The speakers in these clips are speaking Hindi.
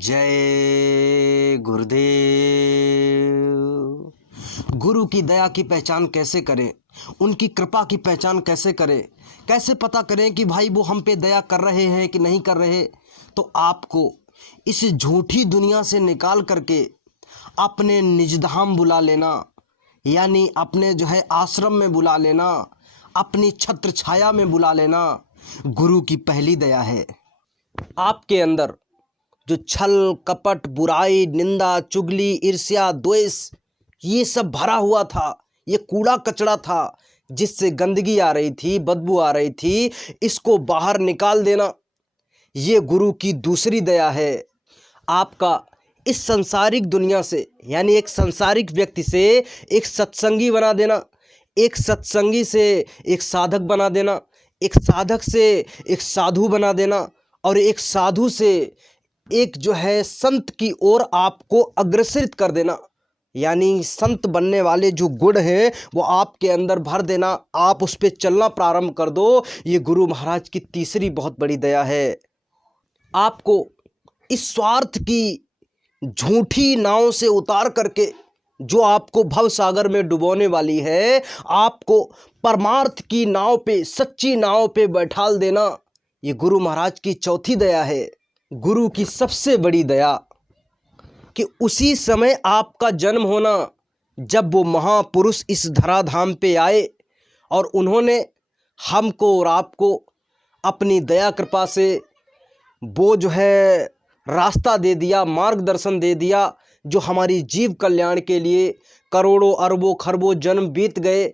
जय गुरुदेव। गुरु की दया की पहचान कैसे करें, उनकी कृपा की पहचान कैसे करें, कैसे पता करें कि भाई वो हम पे दया कर रहे हैं कि नहीं कर रहे। तो आपको इस झूठी दुनिया से निकाल करके अपने निजधाम बुला लेना, यानी अपने आश्रम में बुला लेना, अपनी छत्र छाया में बुला लेना। गुरु की पहली दया है। आपके अंदर जो छल कपट बुराई निंदा चुगली ईर्ष्या द्वेष ये सब भरा हुआ था, ये कूड़ा कचरा था जिससे गंदगी आ रही थी, बदबू आ रही थी, इसको बाहर निकाल देना, ये गुरु की दूसरी दया है। आपका इस सांसारिक दुनिया से यानी एक सांसारिक व्यक्ति से एक सत्संगी बना देना, एक सत्संगी से एक साधक बना देना, एक साधक से एक साधु बना देना, और एक साधु से एक संत की ओर आपको अग्रसरित कर देना। यानी संत बनने वाले जो गुण हैं वो आपके अंदर भर देना, आप उस पर चलना प्रारंभ कर दो। ये गुरु महाराज की तीसरी बहुत बड़ी दया है। आपको इस स्वार्थ की झूठी नाव से उतार करके जो आपको भव सागर में डुबोने वाली है, आपको परमार्थ की नाव पे, सच्ची नाव पे बैठाल देना, ये गुरु महाराज की चौथी दया है। गुरु की सबसे बड़ी दया कि उसी समय आपका जन्म होना, जब वो महापुरुष इस धराधाम पे आए और उन्होंने हमको और आपको अपनी दया कृपा से वो रास्ता दे दिया, मार्गदर्शन दे दिया, जो हमारी जीव कल्याण के लिए करोड़ों अरबों खरबों जन्म बीत गए,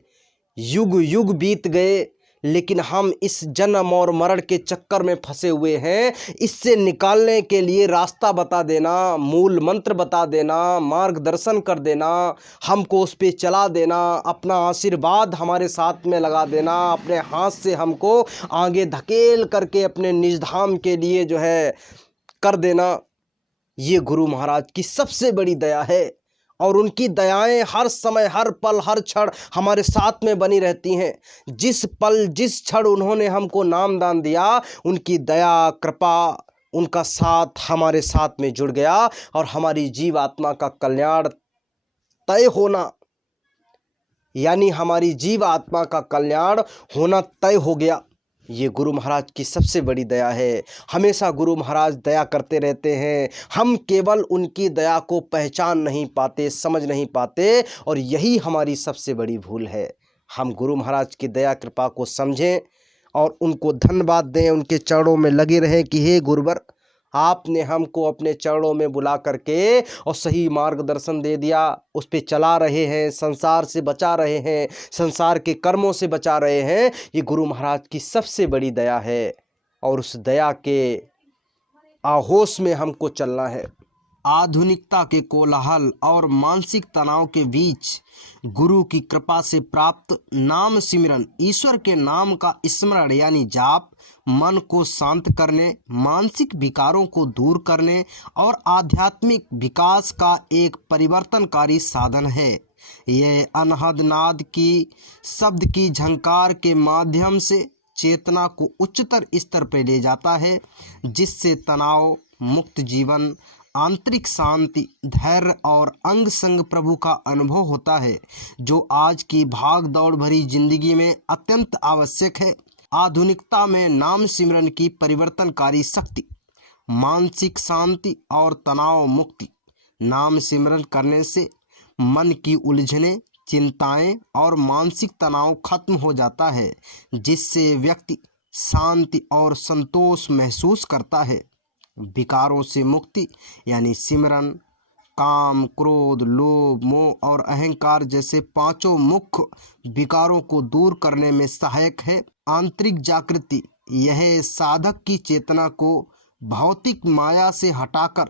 युग युग बीत गए, लेकिन हम इस जन्म और मरण के चक्कर में फंसे हुए हैं। इससे निकालने के लिए रास्ता बता देना, मूल मंत्र बता देना, मार्गदर्शन कर देना, हमको उस पे चला देना, अपना आशीर्वाद हमारे साथ में लगा देना, अपने हाथ से हमको आगे धकेल करके अपने निजधाम के लिए कर देना, ये गुरु महाराज की सबसे बड़ी दया है। और उनकी दयाएं हर समय हर पल हर क्षण हमारे साथ में बनी रहती हैं। जिस पल जिस क्षण उन्होंने हमको नाम दान दिया, उनकी दया कृपा उनका साथ हमारे साथ में जुड़ गया और हमारी जीव आत्मा का कल्याण तय होना, यानी हमारी जीव आत्मा का कल्याण होना तय हो गया। ये गुरु महाराज की सबसे बड़ी दया है। हमेशा गुरु महाराज दया करते रहते हैं, हम केवल उनकी दया को पहचान नहीं पाते, समझ नहीं पाते, और यही हमारी सबसे बड़ी भूल है। हम गुरु महाराज की दया कृपा को समझें और उनको धन्यवाद दें, उनके चरणों में लगे रहें कि हे गुरुवर, आपने हमको अपने चरणों में बुला करके और सही मार्गदर्शन दे दिया, उस पे चला रहे हैं, संसार से बचा रहे हैं, संसार के कर्मों से बचा रहे हैं। ये गुरु महाराज की सबसे बड़ी दया है और उस दया के आहोश में हमको चलना है। आधुनिकता के कोलाहल और मानसिक तनाव के बीच गुरु की कृपा से प्राप्त नाम सिमरन, ईश्वर के नाम का स्मरण यानी जाप, मन को शांत करने, मानसिक विकारों को दूर करने और आध्यात्मिक विकास का एक परिवर्तनकारी साधन है। यह अनहद नाद की शब्द की झंकार के माध्यम से चेतना को उच्चतर स्तर पर ले जाता है, जिससे तनाव मुक्त जीवन, आंतरिक शांति, धैर्य और अंग संग प्रभु का अनुभव होता है, जो आज की भाग दौड़ भरी जिंदगी में अत्यंत आवश्यक है। आधुनिकता में नाम सिमरन की परिवर्तनकारी शक्ति, मानसिक शांति और तनाव मुक्ति। नाम सिमरन करने से मन की उलझनें, चिंताएं और मानसिक तनाव खत्म हो जाता है, जिससे व्यक्ति शांति और संतोष महसूस करता है। विकारों से मुक्ति यानी सिमरन काम, क्रोध, लोभ, मोह और अहंकार जैसे पांचों मुख्य विकारों को दूर करने में सहायक है। आंतरिक जागृति, यह साधक की चेतना को भौतिक माया से हटाकर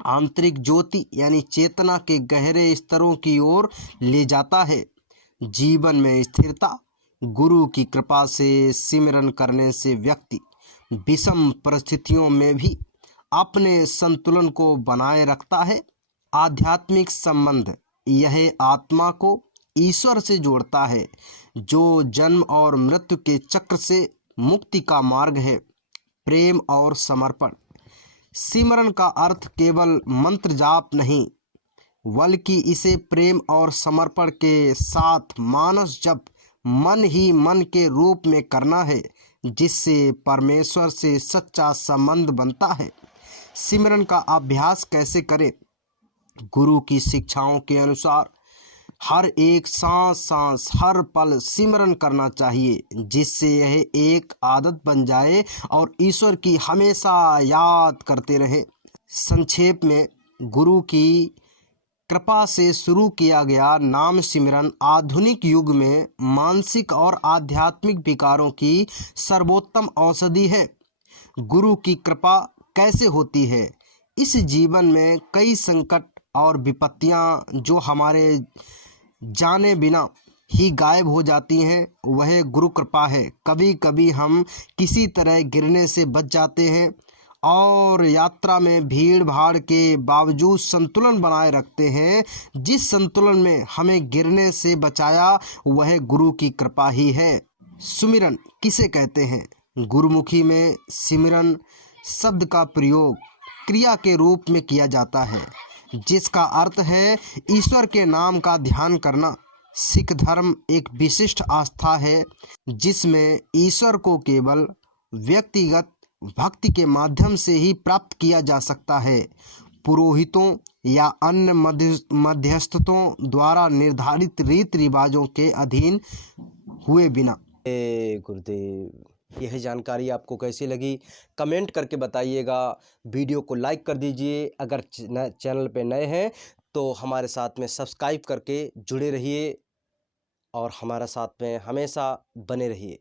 आंतरिक ज्योति यानी चेतना के गहरे स्तरों की ओर ले जाता है। जीवन में स्थिरता, गुरु की कृपा से सिमरन करने से व्यक्ति विषम परिस्थितियों में भी अपने संतुलन को बनाए रखता है। आध्यात्मिक संबंध, यह आत्मा को ईश्वर से जोड़ता है, जो जन्म और मृत्यु के चक्र से मुक्ति का मार्ग है। प्रेम और समर्पण, सिमरन का अर्थ केवल मंत्र जाप नहीं, बल्कि इसे प्रेम और समर्पण के साथ मानस जप मन ही मन के रूप में करना है, जिससे परमेश्वर से सच्चा संबंध बनता है। सिमरन का अभ्यास कैसे करें? गुरु की शिक्षाओं के अनुसार हर एक सांस हर पल सिमरन करना चाहिए, जिससे यह एक आदत बन जाए और ईश्वर की हमेशा याद करते रहे। संक्षेप में, गुरु की कृपा से शुरू किया गया नाम सिमरन आधुनिक युग में मानसिक और आध्यात्मिक विकारों की सर्वोत्तम औषधि है। गुरु की कृपा कैसे होती है? इस जीवन में कई संकट और विपत्तियां जो हमारे जाने बिना ही गायब हो जाती हैं, वह गुरु कृपा है। कभी कभी हम किसी तरह गिरने से बच जाते हैं और यात्रा में भीड़ भाड़ के बावजूद संतुलन बनाए रखते हैं। जिस संतुलन में हमें गिरने से बचाया, वह गुरु की कृपा ही है। सुमिरन किसे कहते हैं? गुरुमुखी में सिमरन शब्द का प्रयोग क्रिया के रूप में किया जाता है, जिसका अर्थ है ईश्वर के नाम का ध्यान करना। सिख धर्म एक विशिष्ट आस्था है, जिसमें ईश्वर को केवल व्यक्तिगत भक्ति के माध्यम से ही प्राप्त किया जा सकता है, पुरोहितों या अन्य मध्यस्थों द्वारा निर्धारित रीति रिवाजों के अधीन हुए बिना। गुरुदेव, यह जानकारी आपको कैसी लगी कमेंट करके बताइएगा। वीडियो को लाइक कर दीजिए। अगर चैनल पे नए हैं तो हमारे साथ में सब्सक्राइब करके जुड़े रहिए और हमारे साथ में हमेशा बने रहिए।